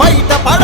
బయట పడ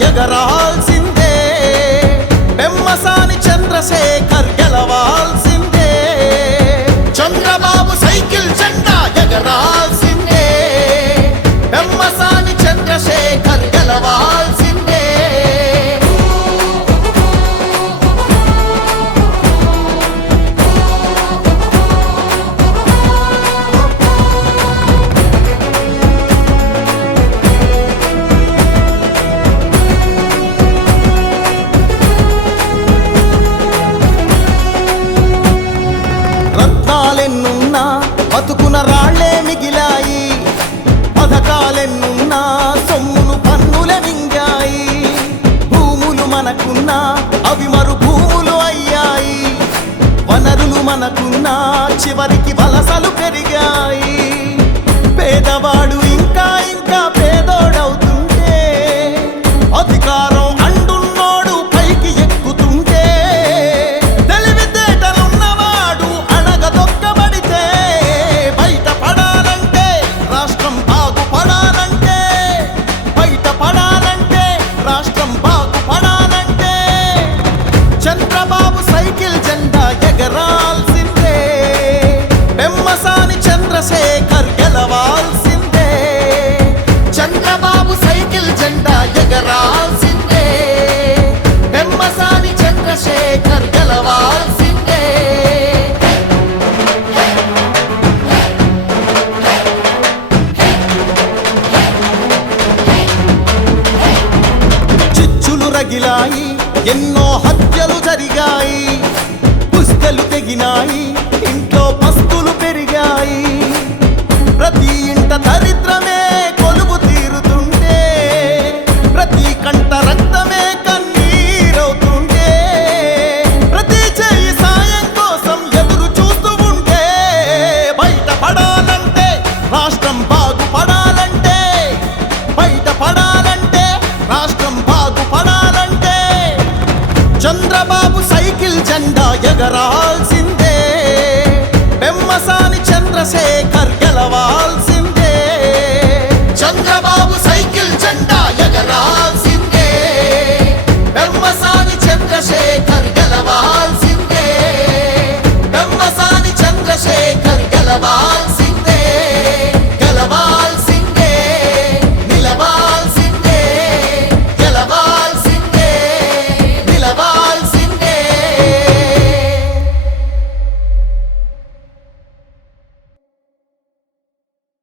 ఎగరాల్సిందే బెమ్మసాని చంద్రశేఖర్ బతుకునరా తగిలాయి ఎన్నో హత్యలు జరిగాయి. పుస్తలు తెగినాయి ఇంట్లో పస్తులు పెరిగాయి. ప్రతి జెండా ఎగరాల్సిందే బెమ్మసాని చంద్రశేఖర్